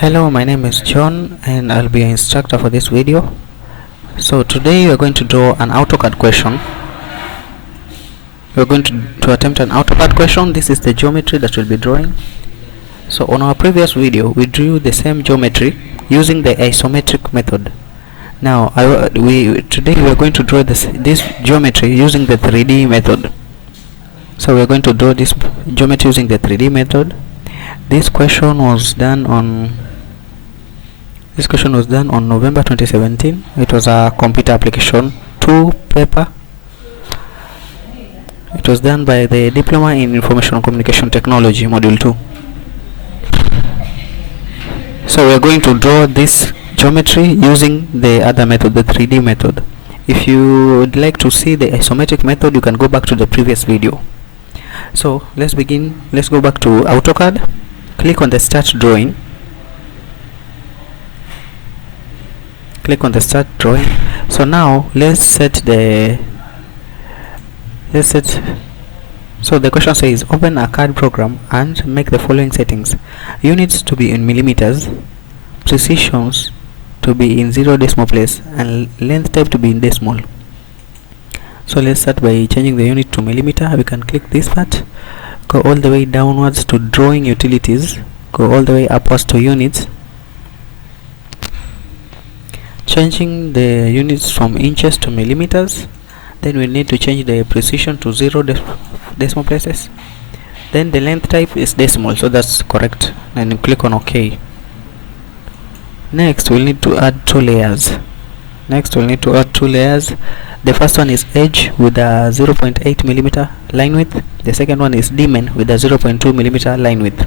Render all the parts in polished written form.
Hello, my name is John and I'll be your instructor for this video. So today we are going to draw an AutoCAD question. We're going to attempt an AutoCAD question. This is the geometry that we'll be drawing. So on our previous video we drew the same geometry using the isometric method. Now today we are going to draw this geometry using the 3D method. So we are going to draw this geometry using the 3D method. This question was done on November 2017. It was a computer application 2 paper. It was done by the Diploma in Information Communication Technology, Module 2. So we are going to draw this geometry using the other method, the 3D method. If you would like to see the isometric method, you can go back to the previous video. So let's begin. Let's go back to AutoCAD. Click on the Start Drawing. Click on the Start Drawing. So now so the question says open a CAD program and make the following settings: units to be in millimeters, precisions to be in 0 decimal place, and length type to be in decimal. So let's start by changing the unit to millimeter. We can click this part, go all the way downwards to drawing utilities, go all the way upwards to units, changing the units from inches to millimeters. Then we need to change the precision to 0 decimal places. Then the length type is decimal, so that's correct, and you click on OK. Next we'll need to add two layers. The first one is edge with a 0.8 millimeter line width. The second one is dimen with a 0.2 millimeter line width.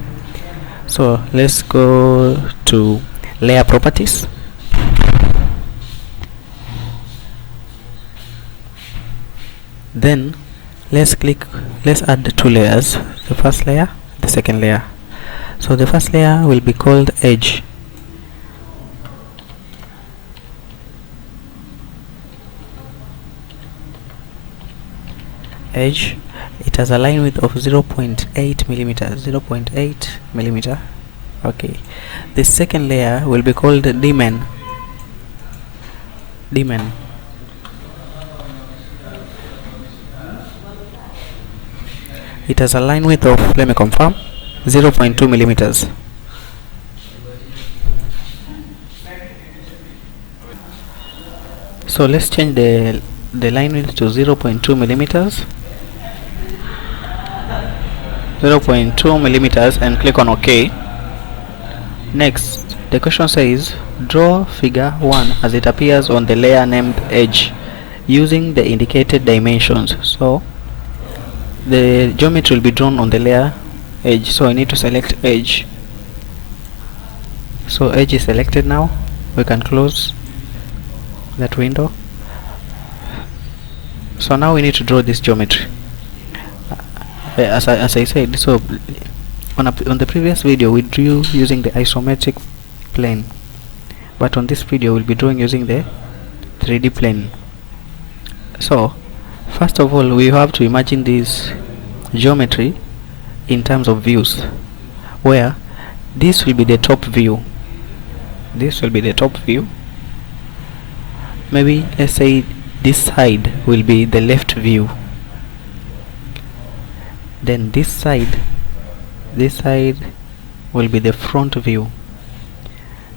So let's go to layer properties. Then let's add the two layers, the first layer, the second layer. So the first layer will be called edge. It has a line width of 0.8 millimeter. Okay, the second layer will be called dimen. It has a line width of, let me confirm, 0.2 millimeters. So let's change the line width to 0.2 millimeters. 0.2 millimeters and click on OK. Next, the question says draw figure 1 as it appears on the layer named edge using the indicated dimensions. So the geometry will be drawn on the layer edge, so I need to select edge. So edge is selected. Now we can close that window. So now we need to draw this geometry. As I said, so on the previous video we drew using the isometric plane, but on this video we'll be drawing using the 3D plane. So first of all, we have to imagine this geometry in terms of views, where this will be the top view. Maybe let's say this side will be the left view. Then this side will be the front view.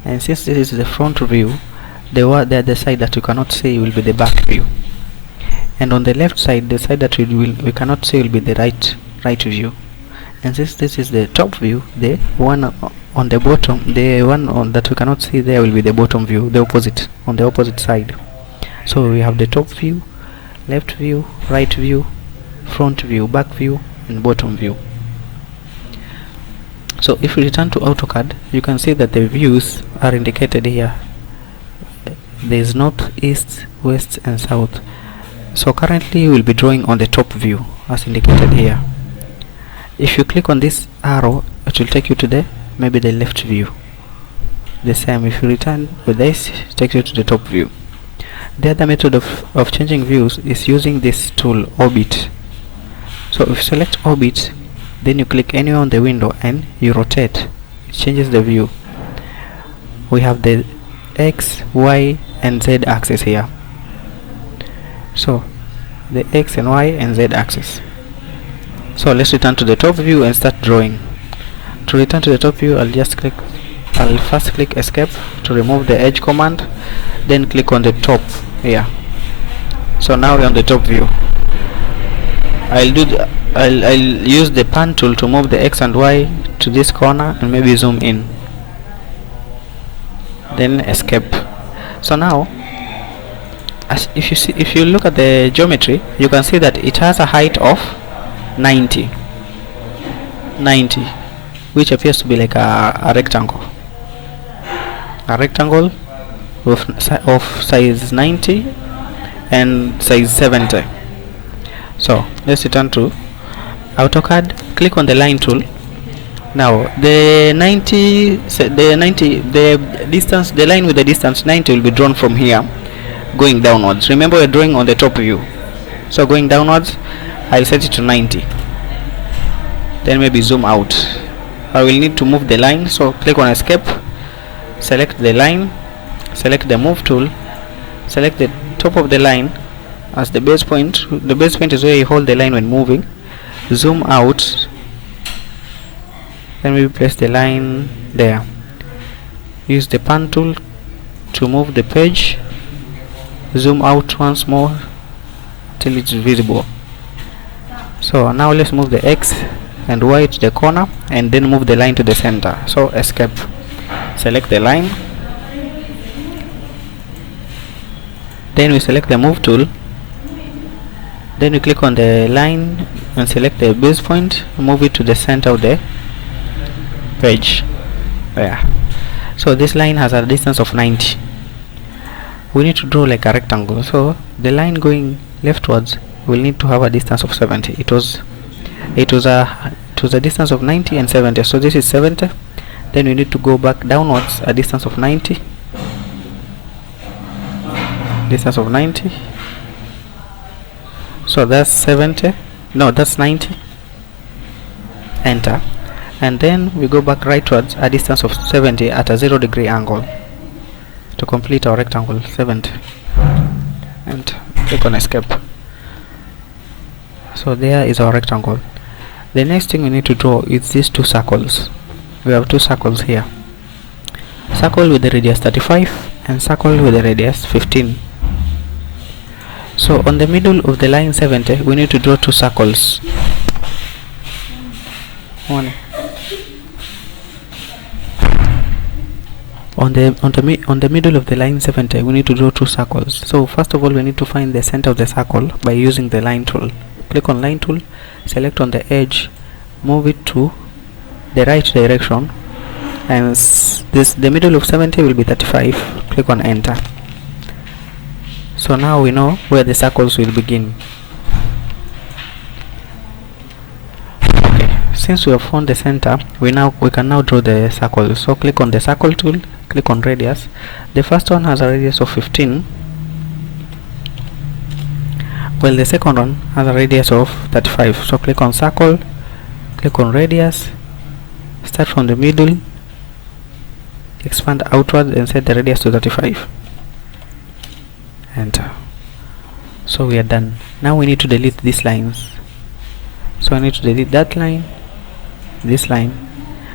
And since this is the front view, the other side that you cannot see will be the back view. And on the left side, the side that we cannot see will be the right view. And since this is the top view, the one on the bottom, the one that we cannot see there will be the bottom view, on the opposite side. So we have the top view, left view, right view, front view, back view, and bottom view. So if we return to AutoCAD, you can see that the views are indicated here. There is north, east, west, and south. So currently we will be drawing on the top view as indicated here. If you click on this arrow, it will take you to maybe the left view. The same if you return with this, it takes you to the top view. The other method of changing views is using this tool, Orbit. So if you select Orbit, then you click anywhere on the window and you rotate, it changes the view. we have the X, Y and Z axis here. So the X and Y and Z axis. So let's return to the top view and start drawing. To return to the top view, I'll first click escape to remove the edge command, then click on the top here. So now we're on the top view. I'll use the pan tool to move the X and Y to this corner and maybe zoom in, then escape. So now if you look at the geometry, you can see that it has a height of 90, which appears to be like a rectangle of size 90 and size 70. So let's return to AutoCAD, click on the line tool. Now the line with the distance 90 will be drawn from here going downwards. Remember, we're drawing on the top view, so going downwards I'll set it to 90, then maybe zoom out. I will need to move the line, so click on escape, select the line, select the move tool, select the top of the line as the base point. The base point is where you hold the line when moving. Zoom out, then we place the line there. Use the pan tool to move the page. Zoom out once more till it's visible. So now let's move the X and Y to the corner and then move the line to the center. So escape, select the line, then we select the move tool, then we click on the line and select the base point, move it to the center of the page. Yeah. So this line has a distance of 90. We need to draw like a rectangle, so the line going leftwards will need to have a distance of 70. It was a distance of 90 and 70, so this is 70. Then we need to go back downwards a distance of 90, so that's 70, no, that's 90, enter, and then we go back rightwards a distance of 70 at a 0-degree angle to complete our rectangle 70, and click on escape. So there is our rectangle. The next thing we need to draw is these two circles. We have two circles here, circle with the radius 35 and circle with the radius 15. So on the middle of the line 70 we need to draw two circles. On the middle of the line 70 we need to draw two circles. So first of all we need to find the center of the circle by using the line tool. Click on line tool, select on the edge, move it to the right direction, and the middle of 70 will be 35. Click on enter. So now we know where the circles will begin. Okay, since we have found the center, we can now draw the circle. So click on the circle tool, click on radius. The first one has a radius of 15, while the second one has a radius of 35. So click on circle, click on radius, start from the middle, expand outward and set the radius to 35. Enter. So we are done. Now we need to delete these lines. So I need to delete that line, this line.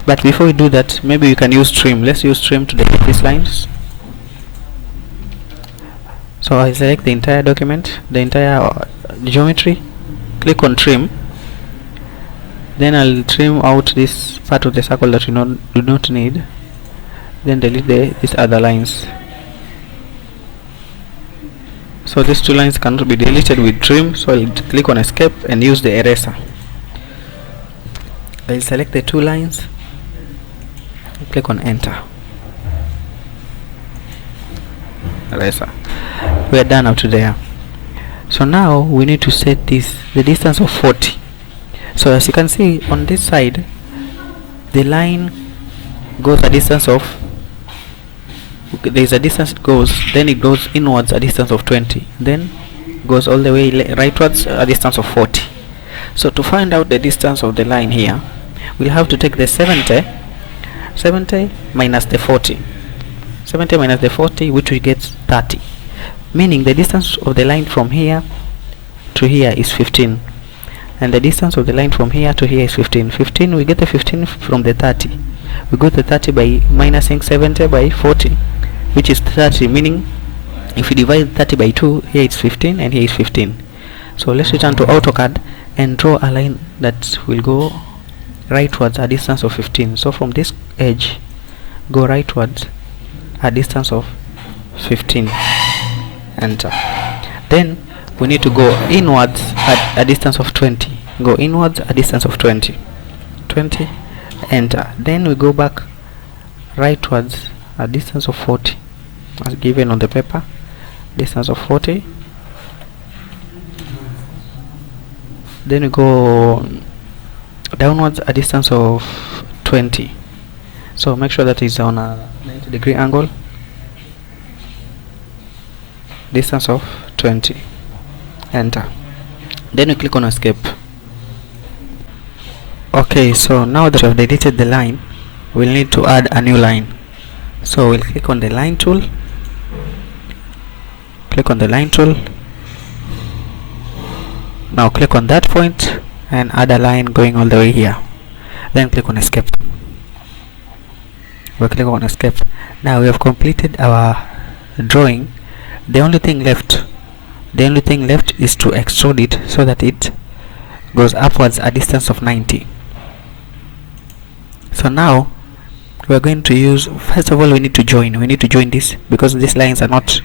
But before we do that, maybe we can use trim. Let's use trim to delete these lines. So I select the entire document, the entire geometry, click on trim, then I'll trim out this part of the circle that we do not need, then delete these other lines. So these two lines cannot be deleted with trim, so I'll click on escape and use the eraser. I'll select the two lines, click on enter, eraser. We are done up to there. So now we need to set the distance of 40. So as you can see on this side, the line goes a distance of, there is a distance it goes, then it goes inwards a distance of 20, then goes all the way rightwards a distance of 40. So to find out the distance of the line here, we'll have to take the 70 minus the 40. 70 minus the 40, which we get 30, meaning the distance of the line from here to here is 15, and the distance of the line from here to here is 15. We get the 15 from the 30. We got the 30 by minusing 70 by 40, which is 30, meaning if we divide 30 by 2, here it's 15 and here is 15. So let's return to AutoCAD and draw a line that will go rightwards a distance of 15. So from this edge, go rightwards a distance of 15. Enter. Then we need to go inwards at a distance of 20. Go inwards a distance of 20. Enter. Then we go back rightwards a distance of 40, as given on the paper. Distance of 40. Then we go downwards a distance of 20. So make sure that is on a 90-degree angle. Distance of 20. Enter. Then we click on escape. Okay, so now that we have deleted the line, we'll need to add a new line. So we'll click on the line tool. Now click on that point and add a line going all the way here. Then click on escape. We'll click on escape. Now we have completed our drawing. The only thing left is to extrude it so that it goes upwards a distance of 90. So now we are going to use, first of all, we need to join this, because these lines are not,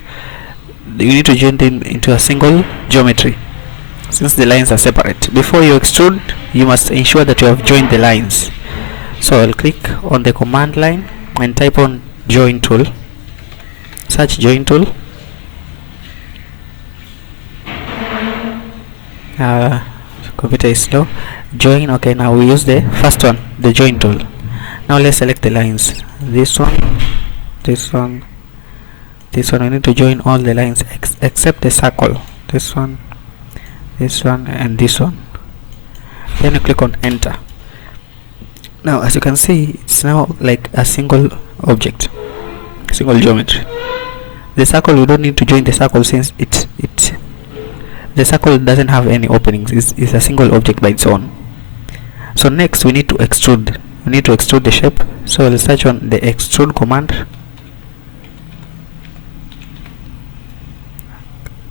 you need to join them into a single geometry since the lines are separate. Before you extrude, you must ensure that you have joined the lines. So I'll click on the command line and type on join tool. Search join tool. Computer is slow. Join. Okay, now we use the first one, the join tool. Now let's select the lines. This one. We need to join all the lines except the circle. This one, and this one. Then you click on enter. Now as you can see, it's now like a single object, single geometry. The circle, we don't need to join the circle since the circle doesn't have any openings. It's a single object by its own. So next we need to extrude. The shape. So let's search on the extrude command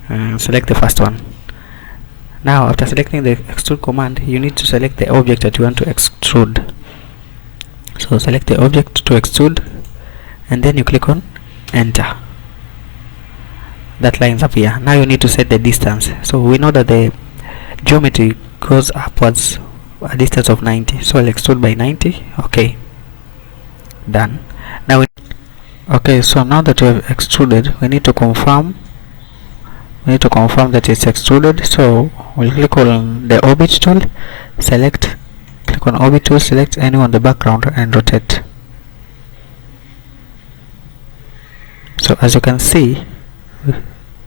and select the first one. Now after selecting the extrude command, you need to select the object that you want to extrude. So select the object to extrude and then you click on enter. That lines up here. Now you need to set the distance. So we know that the geometry goes upwards a distance of 90. So I'll extrude by 90. Okay, done. Now so now that we have extruded, we need to confirm that it's extruded. So we'll click on the orbit tool, click on orbit tool, select any on the background and rotate. So as you can see,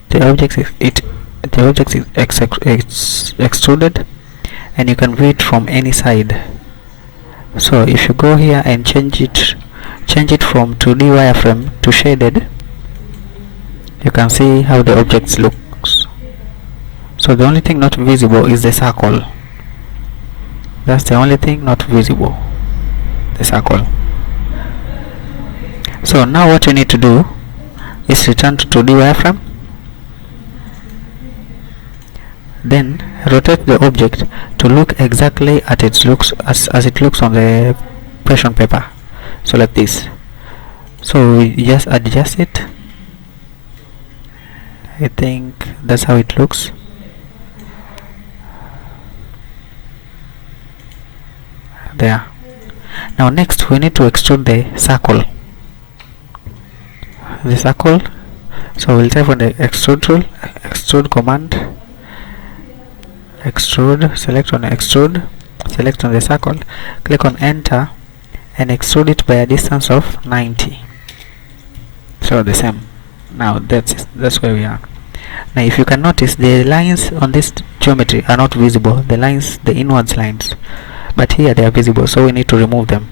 the object is extruded, and you can view it from any side. So if you go here and change it from 2D wireframe to shaded, you can see how the object looks. So the only thing not visible is the circle. That's the only thing not visible, the circle. So now what you need to do is return to 2D wireframe, then rotate the object to look exactly at its looks as it looks on the impression paper. So like this. So we just adjust it. I think that's how it looks. There. Now next we need to extrude the circle. So we'll type on the extrude tool, extrude command, extrude, select on the circle, click on enter and extrude it by a distance of 90. So the same. Now that's where we are. Now if you can notice, the lines on this geometry are not visible, the inwards lines, but here they are visible, so we need to remove them.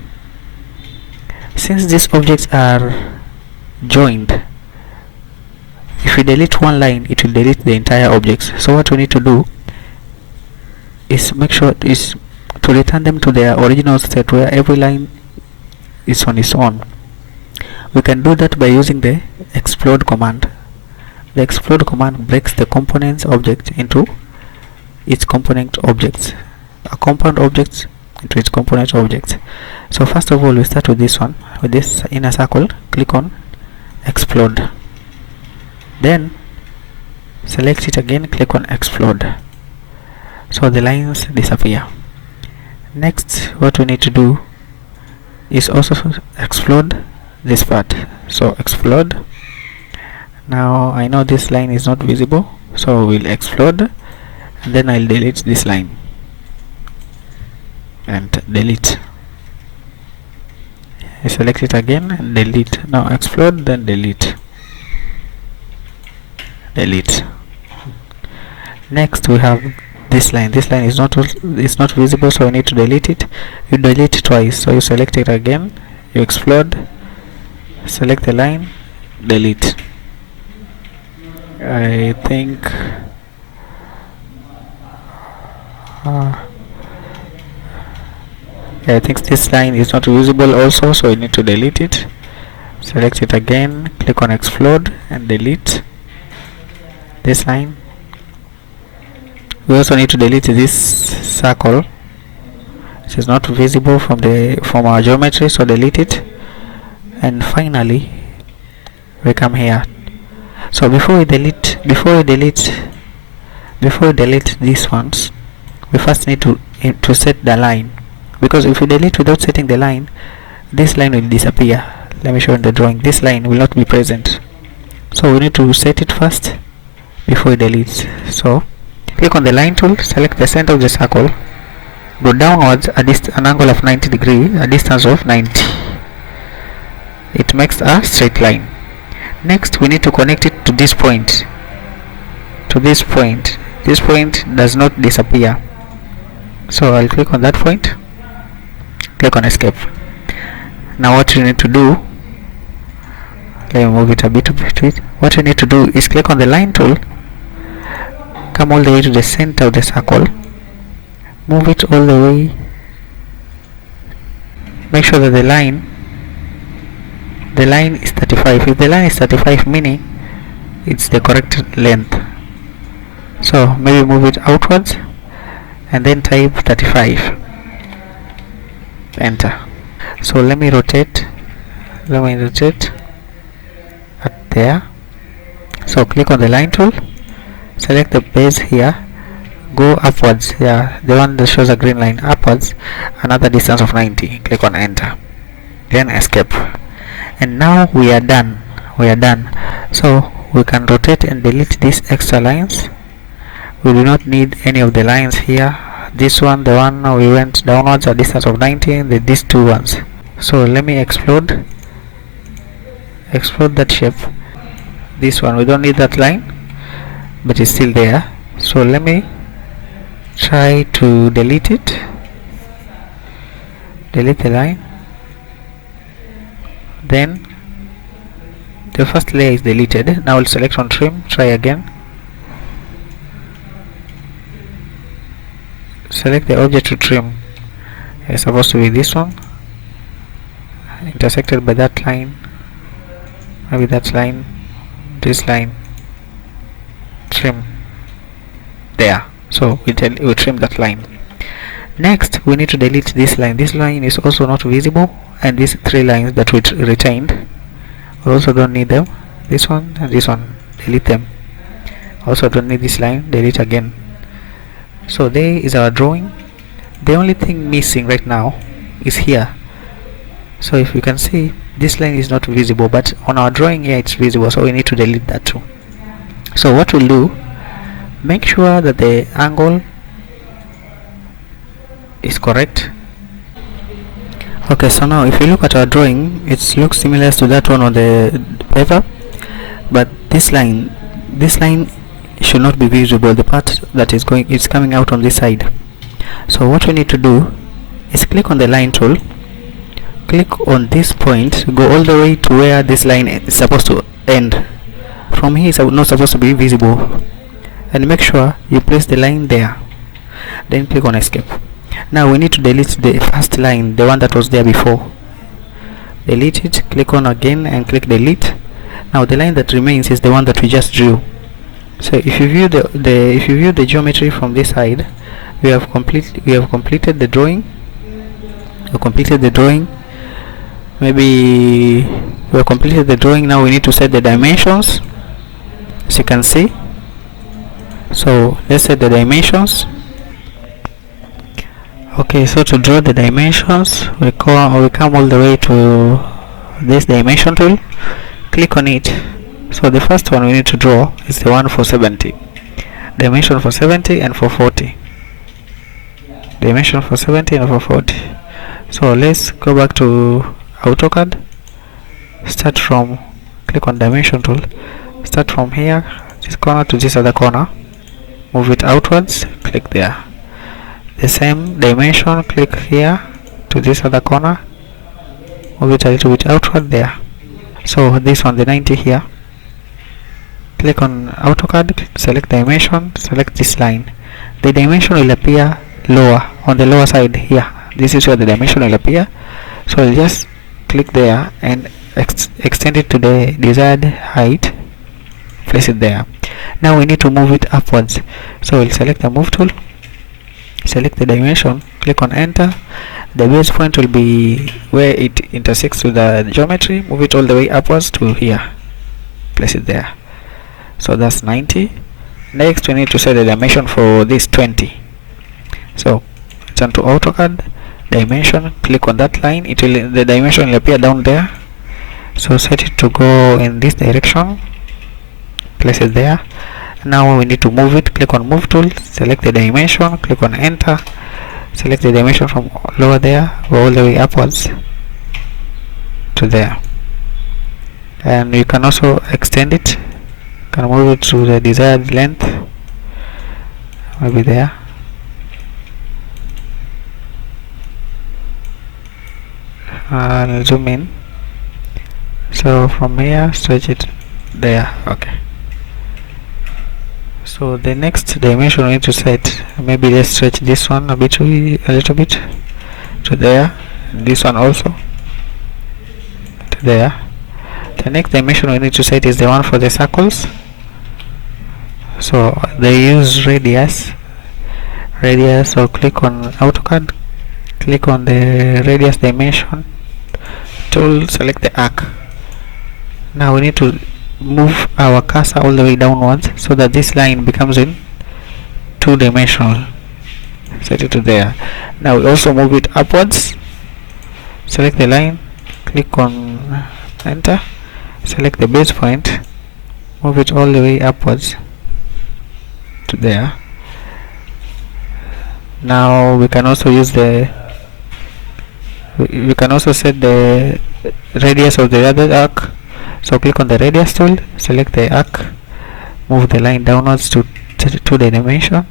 Since these objects are joined. If you delete one line, it will delete the entire objects. So what we need to do is make sure is to return them to their original state where every line is on its own. We can do that by using the explode command. The explode command breaks the components object into its component objects, a component objects into its component objects. So first of all, we start with this one, with this inner circle. Click on explode, then select it again, click on explode, so the lines disappear. Next, what we need to do is also explode this part. So explode. Now I know this line is not visible, so we'll explode, and then I'll delete this line and delete. I select it again and delete. Now explode, then delete. Next we have this line. This line is not visible, so we need to delete it. You delete it twice, so you select it again, you explode, select the line, delete. I think I think this line is not visible also, so we need to delete it. Select it again, click on explode and delete this line. We also need to delete this circle. It is not visible from our geometry, so delete it. And finally we come here. So before we delete these ones, we first need to set the line, because if you delete without setting the line, this line will disappear. Let me show you in the drawing. This line will not be present, so we need to set it first before we delete. So click on the line tool, select the center of the circle, go downwards at an angle of 90 degrees, a distance of 90. It makes a straight line. Next, we need to connect it to this point. This point does not disappear, so I'll click on that point, click on escape. Now what you need to do, let me move it a bit to it. What you need to do is click on the line tool, come all the way to the center of the circle, move it all the way, make sure that the line is 35. If the line is 35, meaning it's the correct length. So maybe move it outwards and then type 35, enter. So let me rotate at there. So click on the line tool, select the base here, go upwards here, the one that shows a green line, upwards another distance of 90, click on enter, then escape. And now we are done. So we can rotate and delete these extra lines. We do not need any of the lines here. This one, the one we went downwards a distance of 90, and these two ones. So let me explode that shape. This one, we don't need that line, but it's still there. So let me try to delete it. Delete the line. Then the first layer is deleted. Now we'll select on trim, try again, select the object to trim. It's supposed to be this one, intersected by that line, maybe that line, this line, trim there. So we trim that line. Next we need to delete this line. This line is also not visible, and these three lines that we retained, we also don't need them. This one and this one, delete them. Also don't need this line, delete again. So there is our drawing. The only thing missing right now is here. So if you can see, this line is not visible, but on our drawing here it's visible, so we need to delete that too. So what we'll do, make sure that the angle is correct. Okay, so now if you look at our drawing, it looks similar to that one on the paper, but this line should not be visible, the part that is coming out on this side. So what we need to do is click on the line tool, click on this point, go all the way to where this line is supposed to end. From here it's not supposed to be visible, and make sure you place the line there, then click on escape. Now we need to delete the first line, the one that was there before. Delete it, click on again and click delete. Now the line that remains is the one that we just drew. So if you view the geometry from this side, we have completed the drawing. Maybe we have completed the drawing. Now we need to set the dimensions, as you can see. So let's set the dimensions. Okay, so to draw the dimensions, we come all the way to this dimension tool, click on it. So the first one we need to draw is the one for 70, dimension for 70 and for 40, dimension for 70 and for 40. So let's go back to AutoCAD, start from, click on dimension tool, start from here, this corner to this other corner, move it outwards, click there. The same dimension, click here to this other corner, move it a little bit outward there. So this one, the 90 here, click on AutoCAD, select dimension, select this line. The dimension will appear lower, on the lower side here. This is where the dimension will appear. So I'll just click there and extend it to the desired height, place it there. Now we need to move it upwards, so we'll select the move tool, select the dimension, click on enter. The base point will be where it intersects with the geometry, move it all the way upwards to here, place it there. So that's 90. Next we need to set the dimension for this 20. So turn to AutoCAD, dimension, click on that line, the dimension will appear down there. So set it to go in this direction, place it there. Now we need to move it, click on move tool, select the dimension, click on enter, select the dimension from lower there, go all the way upwards to there. And you can also extend it, you can move it to the desired length, maybe there. I'll zoom in, so from here stretch it there. Okay, so the next dimension we need to set, maybe let's stretch this one a little bit to there, this one also to there. The next dimension we need to set is the one for the circles. So they use radius, so click on AutoCAD, click on the radius dimension tool, select the arc. Now we need to move our cursor all the way downwards so that this line becomes in two-dimensional. Set it to there. Now we also move it upwards, select the line, click on enter, select the base point, move it all the way upwards to there. Now we can also use we can also set the radius of the other arc. So click on the radius tool, select the arc, move the line downwards to the dimension,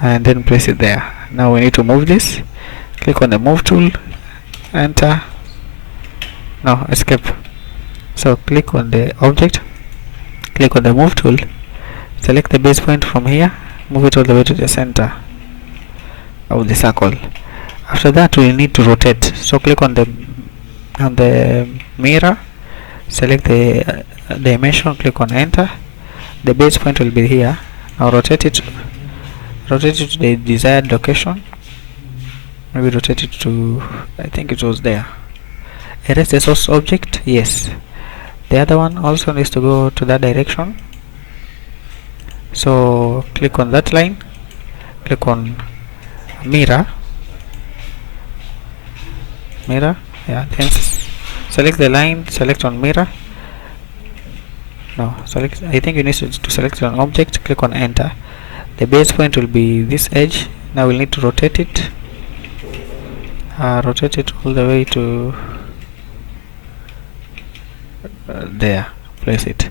and then place it there. Now we need to move this, click on the move tool, enter, now escape. So click on the object, click on the move tool, select the base point from here, move it all the way to the center of the circle. After that we need to rotate, so click on the mirror, select the dimension, click on enter. The base point will be here. Now rotate it to the desired location. Maybe rotate it to, I think it was there. Erase the source object, yes. The other one also needs to go to that direction. So click on that line, click on mirror, yeah, then select the line, select on mirror. No, select, I think you need to select an object, click on enter. The base point will be this edge. Now we'll need to rotate it, rotate it all the way to there, place it.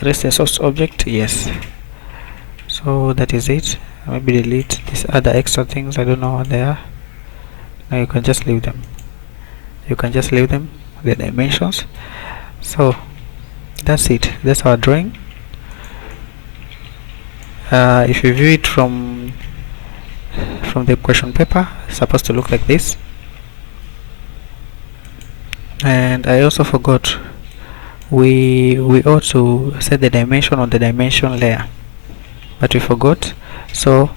Erase the source object, yes. So that is it. Maybe delete these other extra things, I don't know what they are. Now you can just leave them. you can just leave them, the dimensions. So that's it, that's our drawing. If you view it from the question paper, it's supposed to look like this. And I also forgot, we ought to set the dimension on the dimension layer, but we forgot. So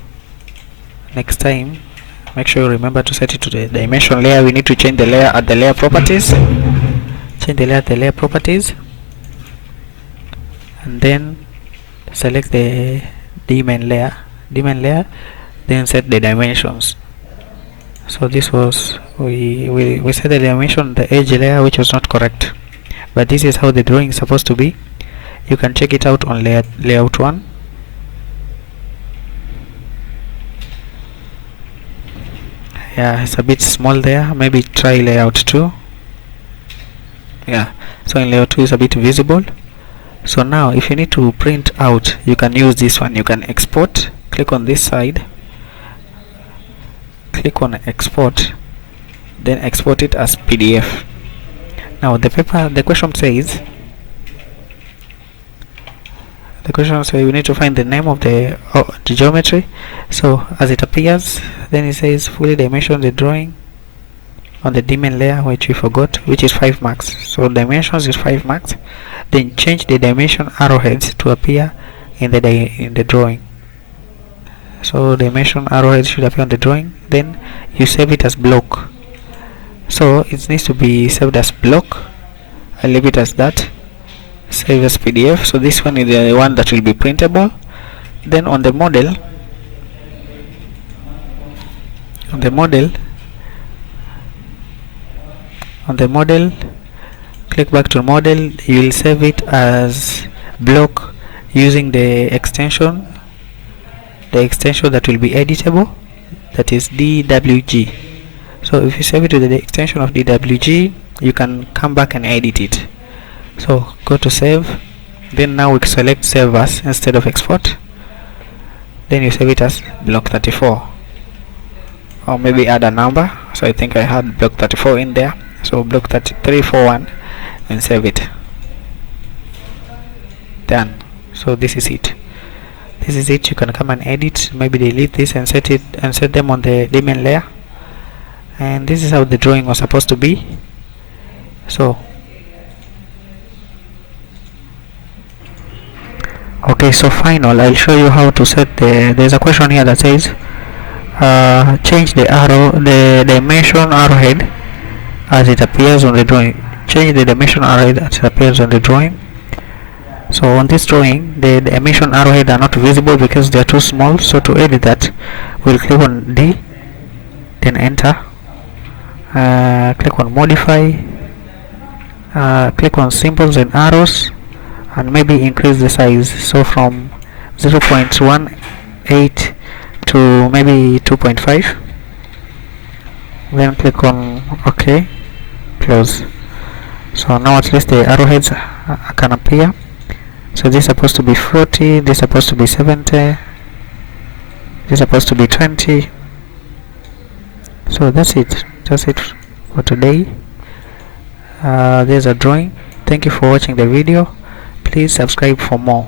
next time, make sure you remember to set it to the dimension layer. We need to change the layer at the layer properties, change the layer at the layer properties, and then select the daemon layer, then set the dimensions. So this was, we set the dimension on the edge layer, which was not correct, but this is how the drawing is supposed to be. You can check it out on layout 1. Yeah, it's a bit small there, maybe try layout 2. Yeah, so in layout 2 is a bit visible. So now if you need to print out, you can use this one. You can export, click on this side, click on export, then export it as PDF. Now the question says we need to find the name of the geometry. So as it appears, then it says fully dimension the drawing on the daemon layer, which we forgot, which is 5 marks. So dimensions is 5 marks. Then change the dimension arrowheads to appear in the drawing. So dimension arrowheads should appear on the drawing. Then you save it as block. So it needs to be saved as block. I'll leave it as that. Save as PDF. So this one is the one that will be printable. Then on the model, click back to model. You will save it as block using the extension that will be editable, that is DWG. So if you save it with the extension of DWG, you can come back and edit it. So go to save, then now we select save as instead of export, then you save it as block 34, or maybe add a number. So I think I had block 34 in there, so block 341, and save it. Done. So this is it. You can come and edit, maybe delete this and set them on the daemon layer. And this is how the drawing was supposed to be. So okay, so final, I'll show you how to set there's a question here that says change the dimension arrowhead as it appears on the drawing. Change the dimension arrowhead as it appears on the drawing. So on this drawing, the dimension arrowhead are not visible because they are too small. So to edit that, we'll click on D, then enter, click on modify, click on symbols and arrows, and maybe increase the size, so from 0.18 to maybe 2.5. then click on OK, close. So now at least the arrowheads can appear. So this is supposed to be 40, this is supposed to be 70, this is supposed to be 20. So that's it for today. There's a drawing. Thank you for watching the video. Please subscribe for more.